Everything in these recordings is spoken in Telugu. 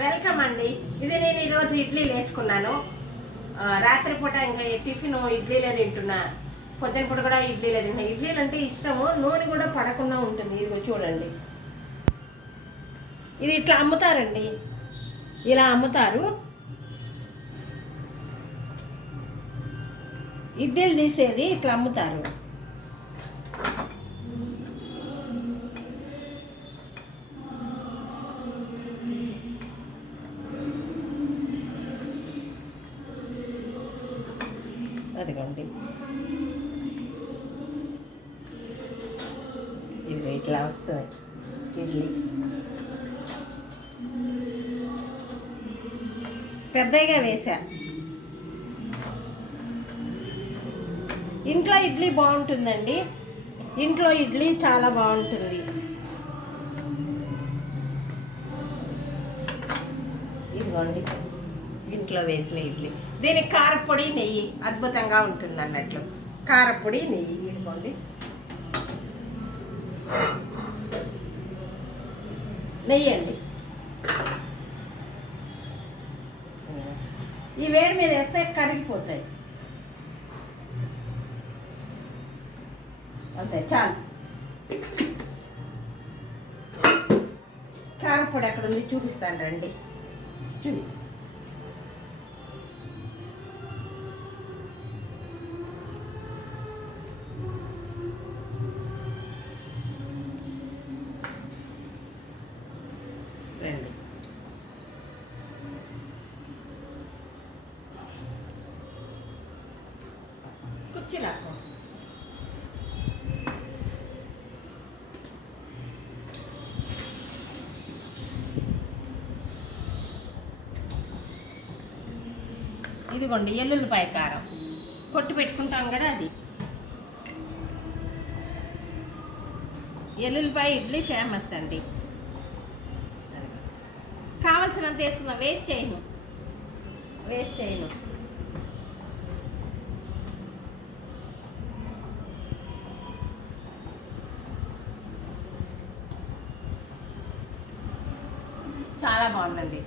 వెల్కమ్ అండి. ఇది నేను ఈరోజు ఇడ్లీలు వేసుకున్నాను రాత్రిపూట ఇంకా టిఫిన్ ఇడ్లీలే తింటున్నా. పొద్దున పూట కూడా ఇడ్లీలే తింటున్నా ఇడ్లీలు అంటే ఇష్టము. నూనె కూడా పడకుండా ఉంటుంది. ఇది చూడండి. ఇది ఇట్లా అమ్ముతారండి. ఇలా అమ్ముతారు. ఇడ్లీలు తీసేది ఇట్లా అమ్ముతారు. అదిగోండి ఇవి ఇట్లా వస్తుంది. ఇడ్లీ. పెద్దగా వేసా ఇంట్లో ఇడ్లీ బాగుంటుందండి. ఇంట్లో ఇడ్లీ చాలా బాగుంటుంది. ఇదిగోండి. ఇంట్లో వేసిన ఇడ్లీ. దీనికి కారపొడి నెయ్యి అద్భుతంగా ఉంటుంది అన్నట్లు. కారపొడి నెయ్యి ఇదిగోండి. నెయ్యి అండి. ఈ వేడి మీద వేస్తే కరిగిపోతాయి. అంతే చాలు. కారపొడి అక్కడ ఉంది? చూపిస్తాను రండి. చూపి కుర్చీ నాకు ఇదిగోండి ఎల్లుల్లిపాయ కారం. కొట్టి పెట్టుకుంటాం కదా అది. ఎల్లుల్లిపాయ ఇడ్లీ ఫేమస్ అండి. కావలసినంత వేసుకుందాం. వేస్ట్ చేయను. వేస్ట్ చేయను. చాలా బాగుందండి.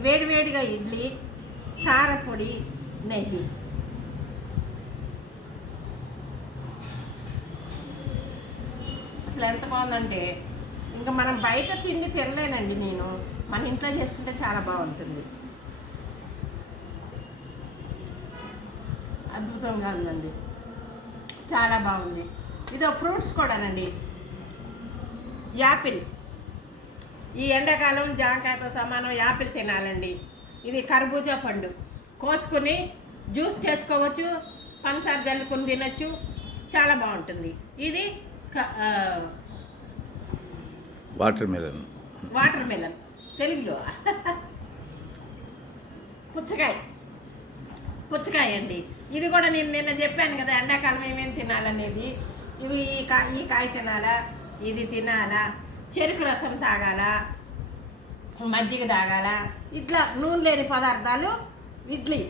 వేడివేడిగా ఇడ్లీ కారపొడి నెయ్యి. అసలు ఎంత బాగుందంటే ఇంకా మనం బయట తిండి తినలేనండి నేను. మన ఇంట్లో చేసుకుంటే చాలా బాగుంటుంది. అద్భుతంగా ఉందండి. చాలా బాగుంది. ఇదో ఫ్రూట్స్ కూడానండి. యాపిల్. ఈ ఎండాకాలం జాంకాయతో సమానం యాపిల్ తినాలండి. ఇది కర్బూజా పండు. కోసుకుని జ్యూస్ చేసుకోవచ్చు పంచదార జల్లుకుని తినచ్చు. చాలా బాగుంటుంది. ఇది వాటర్ మిలన్. Water melon. తెలుగులో. పుచ్చకాయ. పుచ్చకాయ అండి. ఇది కూడా నేను నిన్న చెప్పాను కదా ఎండాకాలం ఏమేమి తినాలనేది. ఇది ఈ కాయ ఈ కాయ తినాలా ఇది తినాలా చెరుకు రసం తాగాల? మజ్జిగ తాగాల? ఇట్లా నూనె లేని పదార్థాలు ఇడ్లీ.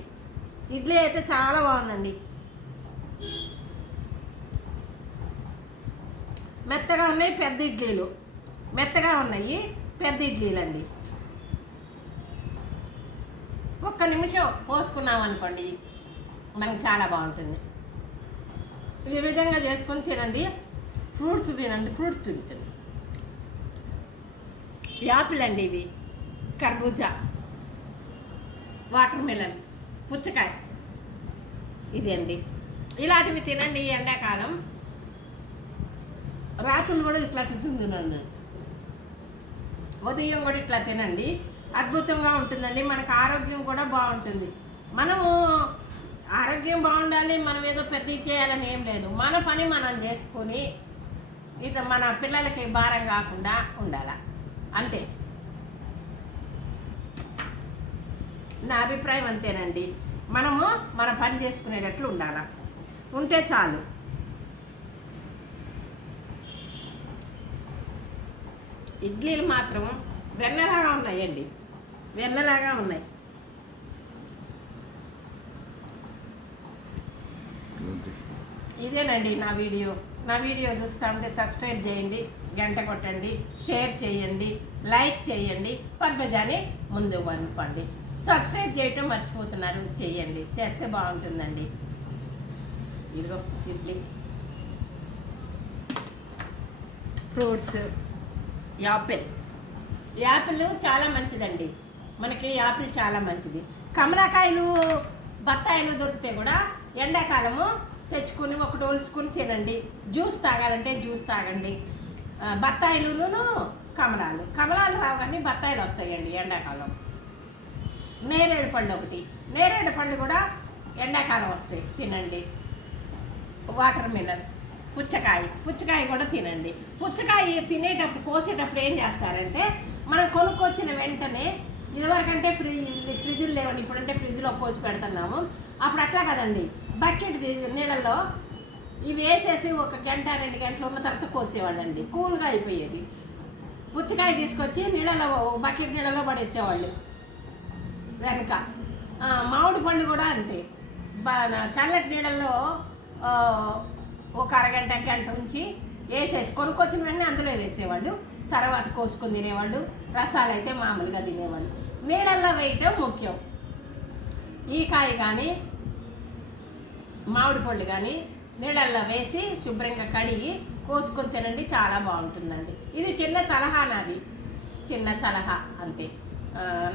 ఇడ్లీ అయితే చాలా బాగుందండి. మెత్తగా ఉన్నాయి పెద్ద ఇడ్లీలు. మెత్తగా ఉన్నాయి పెద్ద ఇడ్లీలు అండి ఒక్క నిమిషం పోసుకున్నాం అనుకోండి మనకి చాలా బాగుంటుంది. ఈ విధంగా చేసుకొని తినండి. ఫ్రూట్స్ తినండి ఫ్రూట్స్ చూపించండి. యాపిల్ అండి ఇవి. కర్బూజా వాటర్ మిలన్ పుచ్చకాయ. ఇది అండి ఇలాంటివి తినండి ఎండాకాలం. రాత్రులు కూడా ఇట్లా తింటున్నాను ఉదయం కూడా ఇట్లా తినండి. అద్భుతంగా ఉంటుందండి. మనకు ఆరోగ్యం కూడా బాగుంటుంది. మనము ఆరోగ్యం బాగుండాలి మనం ఏదో పెద్ద చేయాలని ఏం లేదు. మన పని మనం చేసుకొని ఇది మన పిల్లలకి భారం కాకుండా ఉండాలి. అంతే. నా అభిప్రాయం అంతేనండి. మనము మన పని చేసుకునేటట్లు ఉండాలా? ఉంటే చాలు. ఇడ్లీలు మాత్రం వెన్నలాగా ఉన్నాయండి. వెన్నలాగా ఉన్నాయి. ఇదేనండి నా వీడియో. నా వీడియో చూస్తా ఉంటే సబ్స్క్రైబ్ చేయండి గంట కొట్టండి షేర్ చేయండి లైక్ చేయండి పద్మజాని ముందు పంపండి సబ్స్క్రైబ్ చేయటం మర్చిపోతున్నారు చేయండి. చేస్తే బాగుంటుందండి. ఇదిగో ఇడ్లీ. Fruits Apple. యాపిల్ చాలా మంచిదండి. మనకి యాపిల్ చాలా మంచిది. కమలాకాయలు బత్తాయిలు దొరికితే కూడా ఎండాకాలము తెచ్చుకుని ఒకటి డోల్చుకుని తినండి. జ్యూస్ తాగాలంటే జ్యూస్ తాగండి. బత్తాయిలును కమలాలు. కమలాలు రావు కానీ బత్తాయిలు వస్తాయండి ఎండాకాలం. నేరేడు పళ్ళు ఒకటి. నేరేడు పళ్ళు కూడా ఎండాకాలం వస్తాయి తినండి. Watermelon. పుచ్చకాయ. పుచ్చకాయ కూడా తినండి. పుచ్చకాయ తినేటప్పుడు కోసేటప్పుడు ఏం చేస్తారంటే మనం కొనుక్కొచ్చిన వెంటనే ఇదివరకంటే ఫ్రిడ్జ్ ఫ్రిడ్జ్లు లేవండి ఇప్పుడంటే ఫ్రిడ్జ్లో కోసి పెడుతున్నాము. అప్పుడు అట్లా కదండి బకెట్ నీళ్ళల్లో ఇవి వేసేసి ఒక గంట రెండు గంటలు ఉన్న తర్వాత కోసేవాళ్ళండి కూల్గా అయిపోయేది. పుచ్చకాయ తీసుకొచ్చి నీళ్ళలో బకెట్ నీళ్ళలో పడేసేవాళ్ళు. వెనక. మామిడి పండు కూడా అంతే. బాగా చల్లటి నీళ్ళల్లో ఒక అరగంట గంట ఉంచి వేసేసి కొనుక్కొచ్చిన వెంటనే అందులో వేసేవాళ్ళు. తర్వాత కోసుకొని తినేవాళ్ళు. రసాలు అయితే మామూలుగా తినేవాళ్ళు. నీడల్లో వేయటం ముఖ్యం. ఈ కాయ కానీ మామిడి పళ్ళు కానీ నీళ్ళల్లో వేసి శుభ్రంగా కడిగి కోసుకొని తినండి చాలా బాగుంటుందండి. ఇది చిన్న సలహా నాది. చిన్న సలహా అంతే.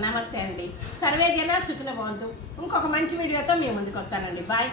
నమస్తే అండి. సర్వే జన సుఖిన బాగుంటూ ఇంకొక మంచి వీడియోతో మీ ముందుకు వస్తానండి బాయ్.